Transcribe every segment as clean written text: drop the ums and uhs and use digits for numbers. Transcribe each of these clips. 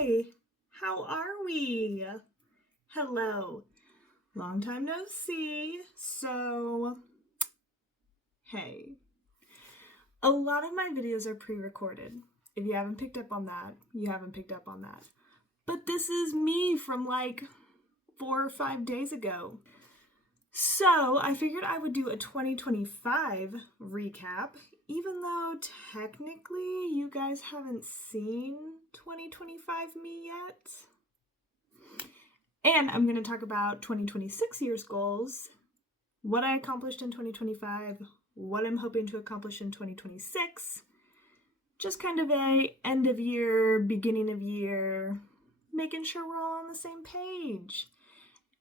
Hi, how are we? Hello, long time no see. So, hey, a lot of my videos are pre-recorded. If you haven't picked up on that, you haven't picked up on that. But this is me from like 4 or 5 days ago. So I figured I would do a 2025 recap, even though technically you guys haven't seen 2025 me yet. And I'm going to talk about 2026 year's goals, what I accomplished in 2025, what I'm hoping to accomplish in 2026, just kind of a end of year, beginning of year, making sure we're all on the same page.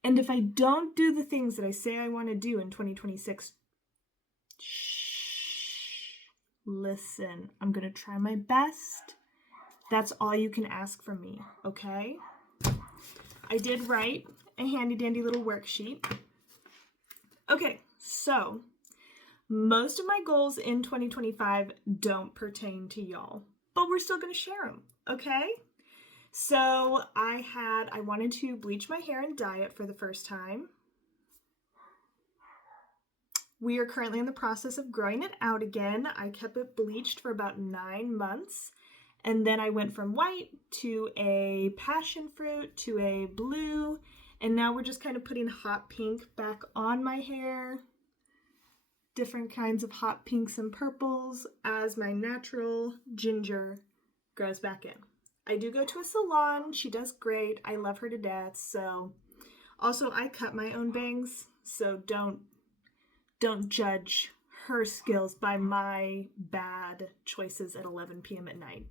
And if I don't do the things that I say I want to do in 2026, listen, I'm going to try my best. That's all you can ask from me, okay? I did write a handy dandy little worksheet. Okay, so most of my goals in 2025 don't pertain to y'all, but we're still going to share them, okay? So I wanted to bleach my hair and dye it for the first time. We are currently in the process of growing it out again. I kept it bleached for about 9 months. And then I went from white to a passion fruit to a blue. And now we're just kind of putting hot pink back on my hair. Different kinds of hot pinks and purples as my natural ginger grows back in. I do go to a salon. She does great. I love her to death. So also I cut my own bangs. So don't judge her skills by my bad choices at 11 p.m. at night.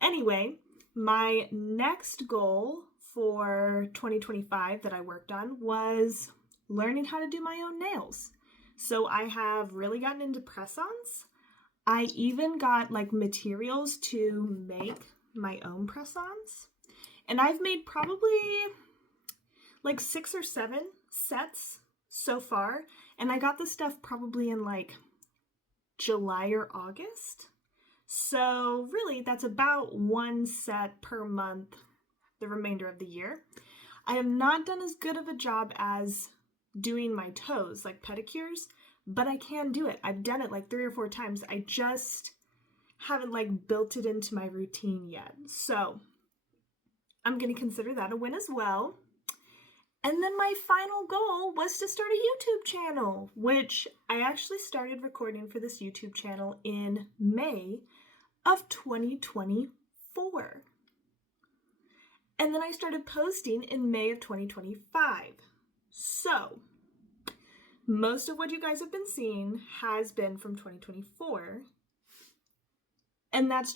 Anyway, my next goal for 2025 that I worked on was learning how to do my own nails. So I have really gotten into press-ons. I even got like materials to make my own press-ons. And I've made probably like 6 or 7 sets so far. And I got this stuff probably in like July or August. So really that's about 1 set per month the remainder of the year. I have not done as good of a job as doing my toes, like pedicures, but I can do it. I've done it like 3 or 4 times. I just haven't like built it into my routine yet. So I'm going to consider that a win as well. And then my final goal was to start a YouTube channel, which I actually started recording for this YouTube channel in May of 2024. And then I started posting in May of 2025. So most of what you guys have been seeing has been from 2024. And that's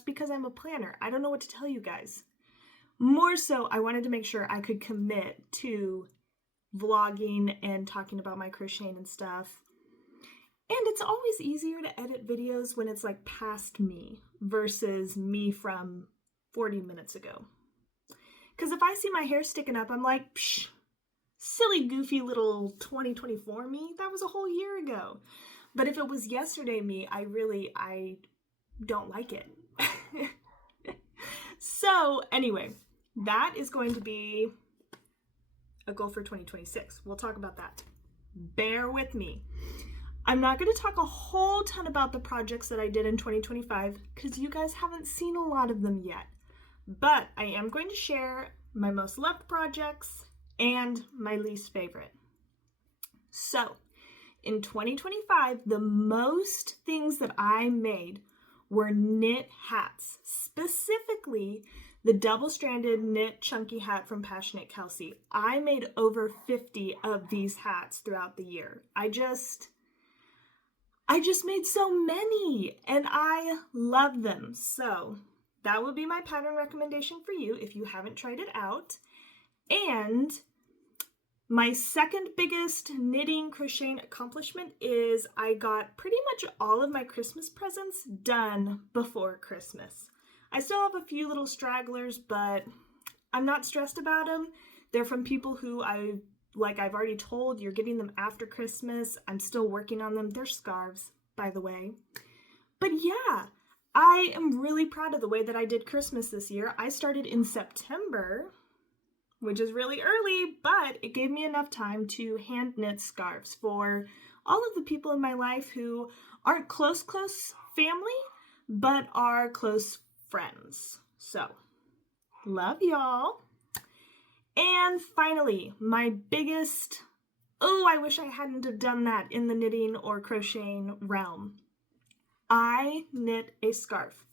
because I'm a planner. I don't know what to tell you guys. More so, I wanted to make sure I could commit to vlogging and talking about my crocheting and stuff. And it's always easier to edit videos when it's like past me versus me from 40 minutes ago. Because if I see my hair sticking up, I'm like, psh, silly, goofy little 2024 me. That was a whole year ago. But if it was yesterday me, I don't like it. So anyway, that is going to be a goal for 2026. We'll talk about that. Bear with me. I'm not going to talk a whole ton about the projects that I did in 2025 because you guys haven't seen a lot of them yet. But I am going to share my most loved projects and my least favorite. So, in 2025, the most things that I made were knit hats, specifically the double-stranded knit chunky hat from Passionate Kelsey. I made over 50 of these hats throughout the year. I just made so many and I love them. So that would be my pattern recommendation for you if you haven't tried it out. And my second biggest knitting crocheting accomplishment is I got pretty much all of my Christmas presents done before Christmas. I still have a few little stragglers, but I'm not stressed about them. They're from people who I've already told, you're getting them after Christmas. I'm still working on them. They're scarves, by the way. But yeah, I am really proud of the way that I did Christmas this year. I started in September, which is really early, but it gave me enough time to hand knit scarves for all of the people in my life who aren't close family, but are close friends. So, love y'all. And finally, my biggest, I wish I hadn't have done that in the knitting or crocheting realm. I knit a scarf.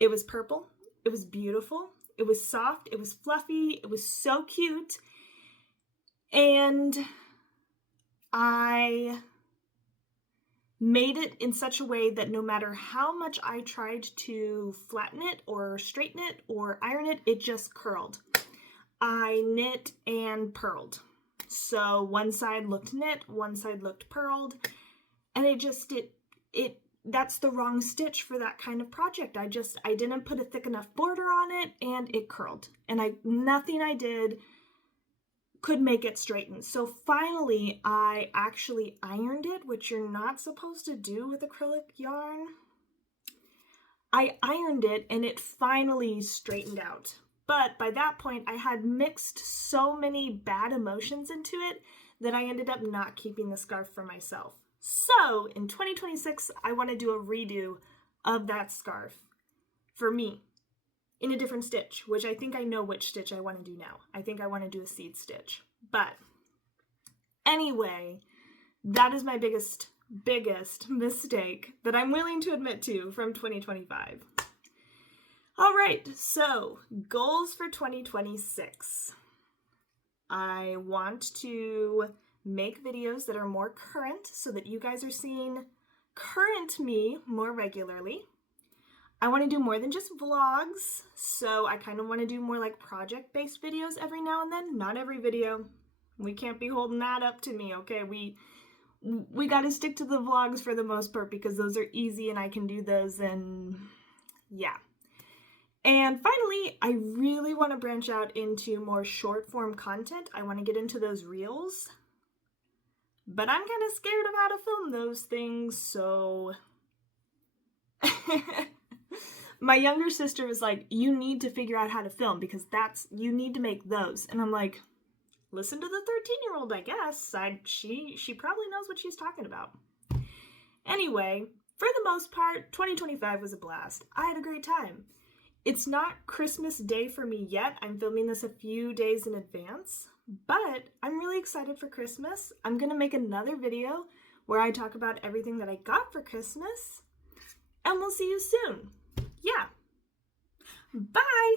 It was purple. It was beautiful. It was soft. It was fluffy. It was so cute. And I made it in such a way that no matter how much I tried to flatten it or straighten it or iron it, it just curled. I knit and purled. So one side looked knit, one side looked purled, and that's the wrong stitch for that kind of project. I didn't put a thick enough border on it, and it curled. And nothing I did could make it straighten. So finally, I actually ironed it, which you're not supposed to do with acrylic yarn. I ironed it, and it finally straightened out. But by that point, I had mixed so many bad emotions into it that I ended up not keeping the scarf for myself. So in 2026, I want to do a redo of that scarf for me in a different stitch, which I think I know which stitch I want to do now. I think I want to do a seed stitch. But anyway, that is my biggest mistake that I'm willing to admit to from 2025. All right, so goals for 2026. I want to make videos that are more current so that you guys are seeing current me more regularly. I want to do more than just vlogs, so I kind of want to do more like project-based videos every now and then. Not every video. We can't be holding that up to me, okay? We got to stick to the vlogs for the most part because those are easy and I can do those, and yeah. And finally, I really want to branch out into more short form content. I want to get into those reels, but I'm kind of scared of how to film those things, so my younger sister was like, you need to figure out how to film because you need to make those. And I'm like, listen to the 13-year-old, I guess. She probably knows what she's talking about. Anyway, for the most part, 2025 was a blast. I had a great time. It's not Christmas Day for me yet. I'm filming this a few days in advance, but I'm really excited for Christmas. I'm going to make another video where I talk about everything that I got for Christmas, and we'll see you soon. Yeah. Bye!